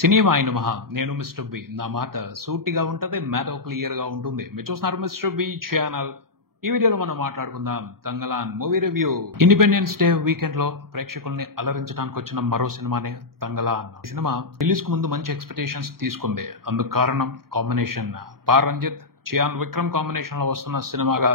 సినిమాయి నమః. నేను Mr B. నా మాట సూటిగా ఉంటది. మ్యాటర్ క్లియర్‌గా ఉంటుంది. మీరు చూస్తున్నారు మిస్టర్ బి ఛానల్. ఈ వీడియోలో మనం మాట్లాడుకుందాం Thangalaan movie review. Independence day weekend లో ప్రేక్షకుల్ని అలరించడానికి వచ్చిన మరో సినిమానే తంగలాన్. ఈ సినిమా రిలీజ్ కు ముందు మంచి ఎక్స్పెక్టేషన్స్ తీసుకుంది. అందుకు కారణం కాంబినేషన్. పా రంజిత్, చియాన్ విక్రమ్ కాంబినేషన్ లో వస్తున్న సినిమాగా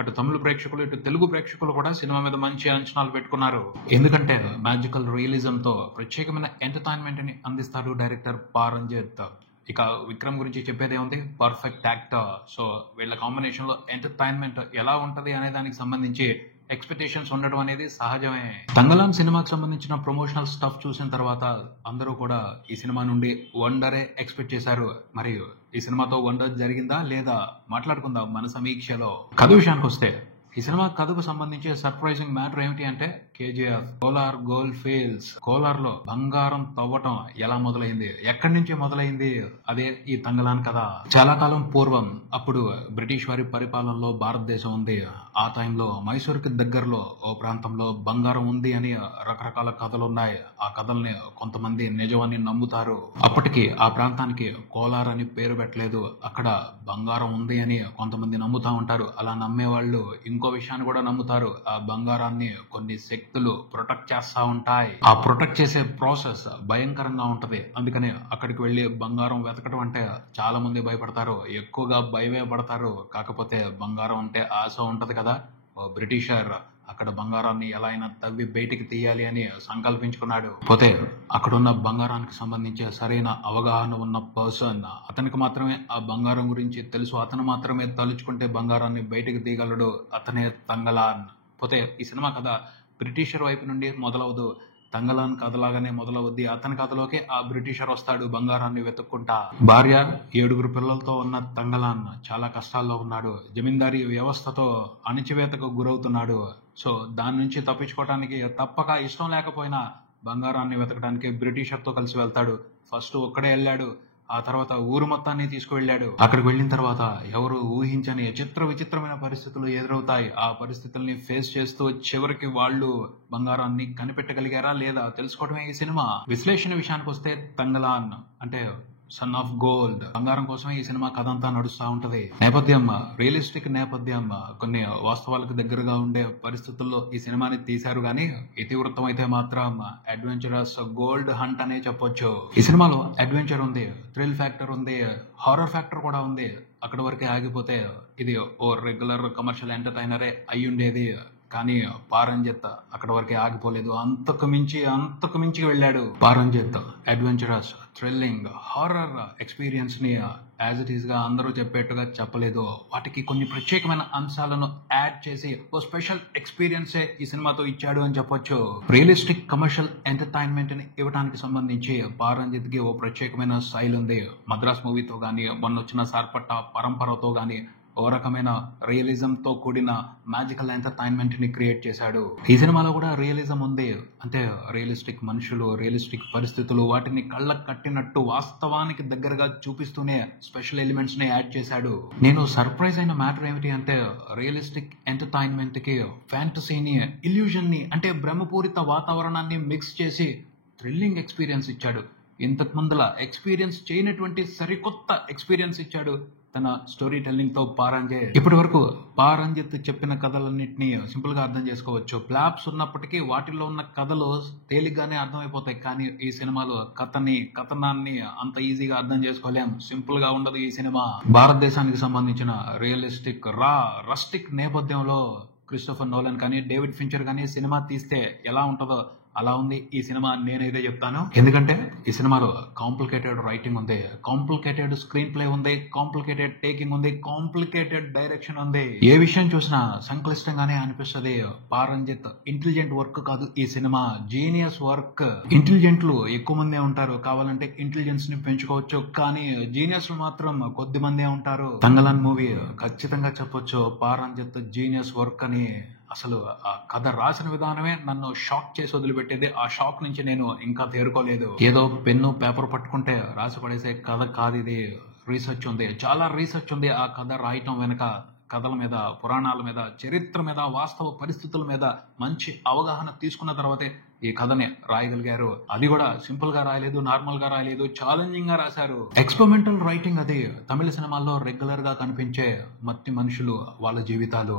అటు తమిళ ప్రేక్షకులు ఇటు తెలుగు ప్రేక్షకులు కూడా సినిమా మీద మంచి అంచనాలు పెట్టుకున్నారు. ఎందుకంటే మ్యాజికల్ రియలిజం తో ప్రత్యేకమైన ఎంటర్టైన్మెంట్ ని అందిస్తాడు డైరెక్టర్ పా రంజిత్. ఇక విక్రమ్ గురించి చెప్పేదే ఉంది, పర్ఫెక్ట్ యాక్టర్. సో వీళ్ళ కాంబినేషన్ లో ఎంటర్టైన్మెంట్ ఎలా ఉంటది అనే దానికి సంబంధించి ఎక్స్పెక్టేషన్స్ ఉండడం అనేది సహజమే. తంగలాన్ సినిమాకి సంబంధించిన ప్రమోషనల్ స్టఫ్ చూసిన తర్వాత అందరూ కూడా ఈ సినిమా నుండి వండరే ఎక్స్పెక్ట్ చేశారు. మరియు ఈ సినిమాతో వండర్ జరిగిందా లేదా మాట్లాడుకుందాం మన సమీక్షలో. కథ విషయానికి వస్తే ఈ సినిమా కథకు సంబంధించి సర్ప్రైజింగ్ మ్యాటర్ ఏమిటి అంటే KGF Kolar gold fields. Kolar లో బంగారం తవ్వటం ఎలా మొదలైంది, ఎక్కడి నుంచి మొదలైంది, అదే ఈ తంగలాన్ కథ. చాలా కాలం పూర్వం అప్పుడు బ్రిటిష్ వారి పరిపాలనలో భారతదేశం ఉంది. ఆ టైంలో మైసూరుకి దగ్గరలో ఓ ప్రాంతంలో బంగారం ఉంది అని రకరకాల కథలు ఉన్నాయి. ఆ కథల్ని కొంతమంది నిజమని నమ్ముతారు. అప్పటికి ఆ ప్రాంతానికి కోలార్ అని పేరు పెట్టలేదు. అక్కడ బంగారం ఉంది అని కొంతమంది నమ్ముతా ఉంటారు. అలా నమ్మే వాళ్ళు ఇంకో విషయాన్ని కూడా నమ్ముతారు. ఆ బంగారాన్ని కొన్ని శక్తులు ప్రొటెక్ట్ చేస్తా ఉంటాయి. ఆ ప్రొటెక్ట్ చేసే ప్రాసెస్ భయంకరంగా ఉంటది. అందుకని అక్కడికి వెళ్లి బంగారం వెతకడం అంటే చాలా మంది భయపడతారు, ఎక్కువగా భయమే పడతారు. కాకపోతే బంగారం అంటే ఆశ ఉంటది కదా. బ్రిటిషర్ అక్కడ బంగారాన్ని ఎలా అయినా తవ్వి బయటికి తీయాలి అని సంకల్పించుకున్నాడు. పోతే అక్కడున్న బంగారానికి సంబంధించి సరైన అవగాహన ఉన్న పర్సన్, అతనికి మాత్రమే ఆ బంగారం గురించి తెలుసు. అతను మాత్రమే తలుచుకుంటే బంగారాన్ని బయటికి తీయగలడు. అతనే తంగలాన్. పోతే ఈ సినిమా కథ బ్రిటిషర్ వైపు నుండి మొదలవదు, తంగలాన్ కథలాగానే మొదలవుద్ది. అతని కథలోకి ఆ బ్రిటిషర్ వస్తాడు బంగారాన్ని వెతుక్కుంటా. భార్య 7 పిల్లలతో ఉన్న తంగలాన్ చాలా కష్టాల్లో ఉన్నాడు. జమీందారీ వ్యవస్థతో అణిచివేతకు గురవుతున్నాడు. సో దాని నుంచి తప్పించుకోవడానికి తప్పక ఇష్టం లేకపోయినా బంగారాన్ని వెతకడానికి బ్రిటిషర్ తో కలిసి వెళ్తాడు. ఫస్ట్ ఒక్కడే వెళ్ళాడు, ఆ తర్వాత ఊరు మొత్తాన్ని తీసుకువెళ్ళాడు. అక్కడికి వెళ్ళిన తర్వాత ఎవరు ఊహించని విచిత్రమైన పరిస్థితులు ఎదురవుతాయి. ఆ పరిస్థితుల్ని ఫేస్ చేస్తూ చివరికి వాళ్ళు బంగారాన్ని కనిపెట్టగలిగారా లేదా తెలుసుకోవడమే ఈ సినిమా. విశ్లేషణ విషయానికి వస్తే తంగలాన్ అంటే సన్ ఆఫ్ గోల్డ్, బంగారం కోసమే ఈ సినిమా కథ అంతా నడుస్తూ ఉంటది. నేపథ్యం రియలిస్టిక్ నేపథ్యం, కొన్ని వాస్తవాలకు దగ్గరగా ఉండే పరిస్థితుల్లో ఈ సినిమాని తీశారు గానీ ఇతివృత్తం అయితే మాత్రం అడ్వెంచరస్ గోల్డ్ హంట్ అనే చెప్పొచ్చు. ఈ సినిమాలో అడ్వెంచర్ ఉంది, థ్రిల్ ఫ్యాక్టర్ ఉంది, హారర్ ఫ్యాక్టర్ కూడా ఉంది. అక్కడి వరకే ఆగిపోతే ఇది ఓ రెగ్యులర్ కమర్షియల్ ఎంటర్టైనరే అయి ఉండేది. కానీ పా రంజిత్ అక్కడ వరకే ఆగిపోలేదు, అంతకు మించి వెళ్ళాడు. Pa Ranjith adventurous, thrilling, horror experience ని యాజ్ ఇట్ ఈస్ గా అందరూ చెప్పేట్టుగా చెప్పలేదు. వాటికి కొన్ని ప్రత్యేకమైన అంశాలను యాడ్ చేసి ఓ స్పెషల్ ఎక్స్పీరియన్సే ఈ సినిమాతో ఇచ్చాడు అని చెప్పొచ్చు. రియలిస్టిక్ కమర్షియల్ ఎంటర్టైన్మెంట్ ని ఇవ్వడానికి సంబంధించి పా రంజిత్ కి ఓ ప్రత్యేకమైన స్టైల్ ఉంది. మద్రాస్ మూవీతో గానీ, మొన్నొచ్చిన సార్పట్ట పరంపరతో గానీ ఓ రకమైన రియలిజం తో కూడిన మ్యాజికల్ ఎంటర్టైన్మెంట్ ని క్రియేట్ చేశాడు. ఈ సినిమాలో కూడా రియలిజం ఉంది. అంటే రియలిస్టిక్ మనుషులు, రియలిస్టిక్ పరిస్థితులు, వాటిని కళ్ళకు కట్టినట్టు వాస్తవానికి దగ్గరగా చూపిస్తూనే స్పెషల్ ఎలిమెంట్స్ ని యాడ్ చేశాడు. నేను సర్ప్రైజ్ అయిన మ్యాటర్ ఏమిటి అంటే రియలిస్టిక్ ఎంటర్టైన్మెంట్ కి ఫ్యాంటసీని, ఇల్యూజన్ ని, అంటే బ్రహ్మపూరిత వాతావరణాన్ని మిక్స్ చేసి థ్రిల్లింగ్ ఎక్స్పీరియన్స్ ఇచ్చాడు. ఇంతకు ముందుల ఎక్స్పీరియన్స్ చేయనటువంటి సరికొత్త ఎక్స్పీరియన్స్ ఇచ్చాడు తన స్టోరీ టెల్లింగ్ తో పా రంజిత్. ఇప్పటి వరకు పా రంజిత్ చెప్పిన కథలన్నింటినీ సింపుల్ గా అర్థం చేసుకోవచ్చు. ఫ్లాప్స్ ఉన్నప్పటికీ వాటిల్లో ఉన్న కథలు తేలిగ్గానే అర్థమైపోతాయి. కానీ ఈ సినిమాలో కథనాన్ని అంత ఈజీగా అర్థం చేసుకోలేం. సింపుల్ గా ఉండదు ఈ సినిమా. భారతదేశానికి సంబంధించిన రియలిస్టిక్ రస్టిక్ నేపథ్యంలో క్రిస్టోఫర్ నోలన్ కానీ, డేవిడ్ ఫించర్ కానీ సినిమా తీస్తే ఎలా ఉంటుందో అలా ఉంది ఈ సినిమా. నేనైతే చెప్తాను, ఎందుకంటే ఈ సినిమాలో కాంప్లికేటెడ్ రైటింగ్ ఉంది, కాంప్లికేటెడ్ స్క్రీన్ ప్లే ఉంది, కాంప్లికేటెడ్ టేకింగ్ ఉంది, కాంప్లికేటెడ్ డైరెక్షన్ ఉంది. ఏ విషయం చూసినా సంక్లిష్టంగానే అనిపిస్తుంది. పా రంజిత్ ఇంటెలిజెంట్ వర్క్ కాదు ఈ సినిమా, జీనియస్ వర్క్. ఇంటెలిజెంట్లు ఎక్కువ మందే ఉంటారు, కావాలంటే ఇంటెలిజెన్స్ ని పెంచుకోవచ్చు. కానీ జీనియస్ మాత్రం కొద్ది మందే ఉంటారు. తంగలాన్ మూవీ ఖచ్చితంగా చెప్పొచ్చు పా రంజిత్ జీనియస్ వర్క్ అని. అసలు ఆ కథ రాసిన విధానమే నన్ను షాక్ చేసి వదిలిపెట్టేది. ఆ షాక్ నుంచి నేను ఇంకా తేరుకోలేదు. ఏదో పెన్ను పేపర్ పట్టుకుంటే రాసి పడేసే కథ కాదు ఇది. రీసెర్చ్ ఉంది, చాలా రీసెర్చ్ ఉంది ఆ కథ రాయటం వెనక. కథల మీద, పురాణాల మీద, చరిత్ర మీద, వాస్తవ పరిస్థితుల మీద మంచి అవగాహన తీసుకున్న తర్వాతే ఈ కథని రాయగలిగారు. అది కూడా సింపుల్ గా రాయలేదు, నార్మల్ గా రాయలేదు, ఛాలెంజింగ్ గా రాశారు. ఎక్స్పెరిమెంటల్ రైటింగ్ అది. తమిళ సినిమాల్లో రెగ్యులర్ గా కనిపించే మట్టి మనుషులు, వాళ్ళ జీవితాలు,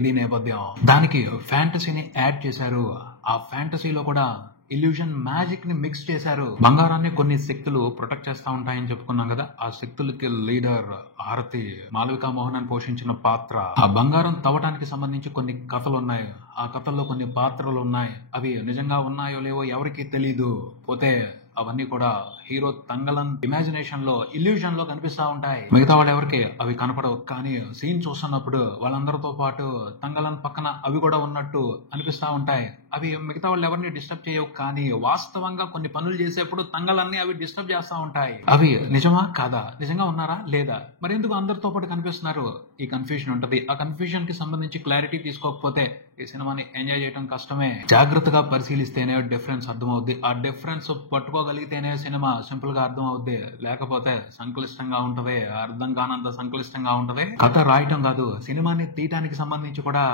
ఇది నేపథ్యం. దానికి ఫ్యాంటసీని యాడ్ చేశారు. ఆ ఫ్యాంటసీలో కూడా ఇల్యూషన్, మ్యాజిక్ ని మిక్స్ చేశారు. బంగారాన్ని కొన్ని శక్తులు ప్రొటెక్ట్ చేస్తా ఉంటాయని చెప్పుకున్నాం కదా. ఆ శక్తులకి లీడర్ ఆరతి, మాలవికా మోహన్ పోషించిన పాత్ర. ఆ బంగారం తవ్వటానికి సంబంధించి కొన్ని కథలు ఉన్నాయి. ఆ కథల్లో కొన్ని పాత్రలు ఉన్నాయి. అవి నిజంగా ఉన్నాయో లేవో ఎవరికి తెలీదు. పోతే అవన్నీ కూడా హీరో తంగలన్ ఇమాజినేషన్ లో, ఇల్యూషన్ లో కనిపిస్తా ఉంటాయి. మిగతా వాళ్ళు ఎవరికి అవి కనపడవు. కానీ సీన్ చూస్తున్నప్పుడు వాళ్ళందరితో పాటు తంగలన్ పక్కన అవి కూడా ఉన్నట్టు అనిపిస్తా ఉంటాయి. అవి మిగతా వాళ్ళు ఎవరిని డిస్టర్బ్ చేయవు. కానీ వాస్తవంగా కొన్ని పనులు చేసేప్పుడు తంగలన్ని అవి డిస్టర్బ్ చేస్తా ఉంటాయి. అవి నిజమా కాదా, నిజంగా ఉన్నారా లేదా, మరి ఎందుకు అందరితో పాటు కనిపిస్తున్నారు, ఈ కన్ఫ్యూజన్ ఉంటది. ఆ కన్ఫ్యూజన్ కి సంబంధించి క్లారిటీ తీసుకోకపోతే ఈ సినిమాని ఎంజాయ్ చేయడం కష్టమే. జాగ్రత్తగా పరిశీలిస్తేనే డిఫరెన్స్ అర్థమవుద్ది. ఆ డిఫరెన్స్ పట్టుకోగలిగితేనే సినిమా సింపుల్ గా అర్థం అవుద్ది. లేకపోతే సంక్లిష్టంగా ఉంటది, అర్థం కానంత సంక్లిష్టంగా ఉంటది. కథ రాయటం కాదు, సినిమాని తీయటానికి సంబంధించి కూడా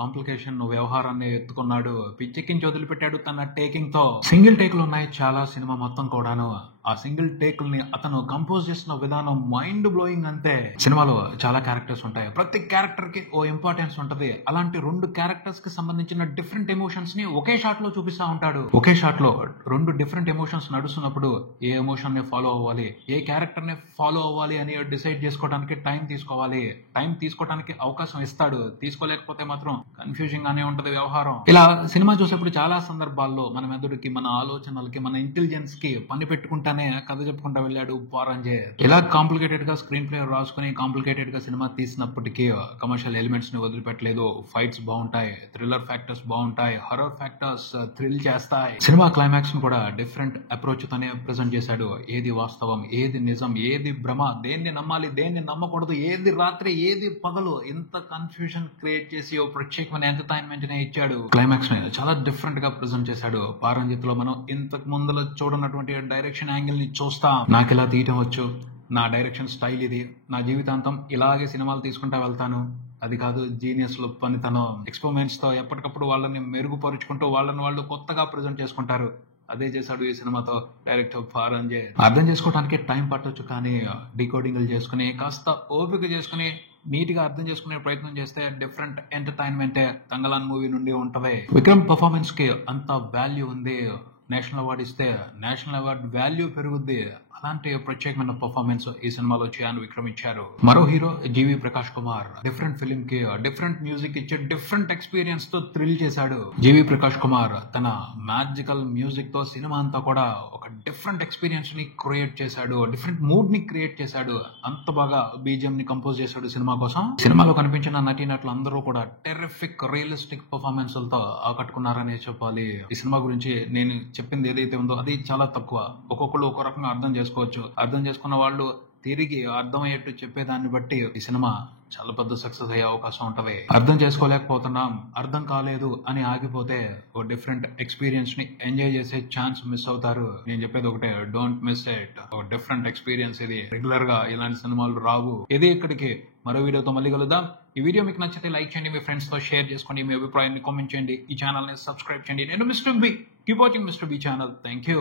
కాంప్లికేషన్ వ్యవహారాన్ని ఎత్తుకున్నాడు. పిచ్చెక్కించి వదిలిపెట్టాడు తన టేకింగ్ తో. సింగిల్ టేకులు ఉన్నాయి చాలా సినిమా మొత్తం కూడాను. ఆ సింగిల్ టేకుల్ని అతను కంపోజ్ చేసిన విధానం మైండ్ బ్లోయింగ్ అంతే. సినిమాలో చాలా క్యారెక్టర్స్ ఉంటాయి. ప్రతి క్యారెక్టర్ కి ఓ ఇంపార్టెన్స్ ఉంటది. అలాంటి 2 క్యారెక్టర్స్ కి సంబంధించిన డిఫరెంట్ ఎమోషన్స్ ని ఒకే షాట్ లో చూపిస్తా ఉంటాడు. ఒకే షాట్ లో 2 డిఫరెంట్ ఎమోషన్స్ నడుస్తున్నప్పుడు ఏ ఎమోషన్ ని ఫాలో అవ్వాలి, ఏ క్యారెక్టర్ ని ఫాలో అవ్వాలి అని డిసైడ్ చేసుకోవడానికి టైం తీసుకోవాలి. టైం తీసుకోవడానికి అవకాశం ఇస్తాడు. తీసుకోలేకపోతే మాత్రం కన్ఫ్యూజింగ్ గానే ఉంటది వ్యవహారం. ఇలా సినిమా చూసేప్పుడు చాలా సందర్భాల్లో మన మెదడుకి, మన ఆలోచనలకి, మన ఇంటెలిజెన్స్ కి పని పెట్టుకుంటానే కథ చెప్పుకుంటా వెళ్ళాడు పారంజే. ఇలా కాంప్లికేటెడ్ గా స్క్రీన్ ప్లే రాసుకుని కాంప్లికేటెడ్ గా సినిమా తీసినప్పటికీ కమర్షియల్ ఎలిమెంట్స్ ని వదిలిపెట్టలేదు. ఫైట్స్ బాగుంటాయి, థ్రిల్లర్ ఫ్యాక్టర్స్ బాగుంటాయి, హర్రర్ ఫ్యాక్టర్స్ థ్రిల్ చేస్తాయి. సినిమా క్లైమాక్స్ ను కూడా డిఫరెంట్ అప్రోచ్ తోనే ప్రెజెంట్ చేశాడు. ఏది వాస్తవం, ఏది నిజం, ఏది భ్రమ, దేన్ని నమ్మాలి, దేన్ని నమ్మకూడదు, ఏది రాత్రి, ఏది పగలు, ఇంత కన్ఫ్యూజన్ క్రియేట్ చేసి ఓ ప్రత్యేకమైన ఎంటర్టైన్మెంట్ నే ఇచ్చాడు. క్లైమాక్స్ ని చాలా డిఫరెంట్ గా ప్రెజెంట్ చేశాడు. పారంజిత్ లో మనం ఇంతకు ముందులో చూడనటువంటి డైరెక్షన్ యాంగిల్ ని చూస్తాం. నాకు ఇలా తీయటం వచ్చు, నా డైరెక్షన్ స్టైల్ ఇది, నా జీవితాంతం ఇలాగే సినిమాలు తీసుకుంటా వెళ్తాను, అది కాదు జీనియస్ లో పనితనం. ఎక్స్పెరిమెంట్స్ తో ఎప్పటికప్పుడు వాళ్ళని మెరుగుపరుచుకుంటూ వాళ్ళని వాళ్ళు కొత్తగా ప్రెజెంట్ చేసుకుంటారు. అదే చేశాడు ఈ సినిమాతో డైరెక్టర్ పారంజే. అర్థం చేసుకోవడానికి టైం పట్టొచ్చు, కానీ డీకోడింగ్లు చేసుకుని కాస్త ఓపిక చేసుకుని నీట్ గా అర్థం చేసుకునే ప్రయత్నం చేస్తే డిఫరెంట్ ఎంటర్టైన్మెంటే తంగలాన్ మూవీ నుండి ఉంటది. విక్రమ్ పర్ఫార్మెన్స్ కి అంత వాల్యూ ఉంది. నేషనల్ అవార్డు ఇస్తే నేషనల్ అవార్డు వాల్యూ పెరుగుద్ది. అలాంటి ప్రత్యేకమైన పర్ఫార్మెన్స్ ఈ సినిమాలో చియాన్ విక్రమ్ ఇచ్చారు. మరో హీరో జీవి ప్రకాష్ కుమార్. డిఫరెంట్ ఫిల్మ్ కి డిఫరెంట్ మ్యూజిక్ ఇచ్చి డిఫరెంట్ ఎక్స్పీరియన్స్ తో థ్రిల్ చేశాడు. జీవి ప్రకాష్ కుమార్ తన మ్యాజికల్ మ్యూజిక్ తో సినిమా అంతా కూడా ఒక డిఫరెంట్ ఎక్స్పీరియన్స్ ని క్రియేట్ చేశాడు. డిఫరెంట్ మూడ్ ని క్రియేట్ చేశాడు. అంత బాగా బీజిఎం ని కంపోజ్ చేశాడు సినిమా కోసం. సినిమాలో కనిపించిన నటీనటులు అందరూ కూడా టెర్రిఫిక్ రియలిస్టిక్ పర్ఫార్మెన్స్ లతో ఆకట్టుకున్నారనే చెప్పాలి. ఈ సినిమా గురించి నేను చెప్పింది ఏదైతే ఉందో అది చాలా తక్కువ. ఒక్కొక్కళ్ళు ఒక్కో రకంగా అర్థం చేసుకోవచ్చు. అర్థం చేసుకున్న వాళ్ళు తిరిగి అర్థమయ్యేట్టు చెప్పేదాన్ని బట్టి ఈ సినిమా చాలా పెద్ద సక్సెస్ అయ్యే అవకాశం ఉంటది. అర్థం చేసుకోలేకపోతున్నాం, అర్థం కాలేదు అని ఆగిపోతే ఓ డిఫరెంట్ ఎక్స్పీరియన్స్ ని ఎంజాయ్ చేసే ఛాన్స్ మిస్ అవుతారు. నేను చెప్పేది ఒకటే, డోంట్ మిస్ ఇట్. ఒక డిఫరెంట్ ఎక్స్పీరియన్స్ ఇది. రెగ్యులర్ గా ఇలాంటి సినిమాలు రావు. ఇది ఇక్కడికి. మరో వీడియోతో మళ్ళీ కలుద్దాం. ఈ వీడియో మీకు నచ్చితే లైక్ చేయండి, మీ ఫ్రెండ్స్ తో షేర్ చేసుకోండి, మీ అభిప్రాయాన్ని కామెంట్ చేయండి, ఈ ఛానల్ ని సబ్స్క్రైబ్ చేయండి. నేను Mr B. Keep watching Mr B channel. Thank you.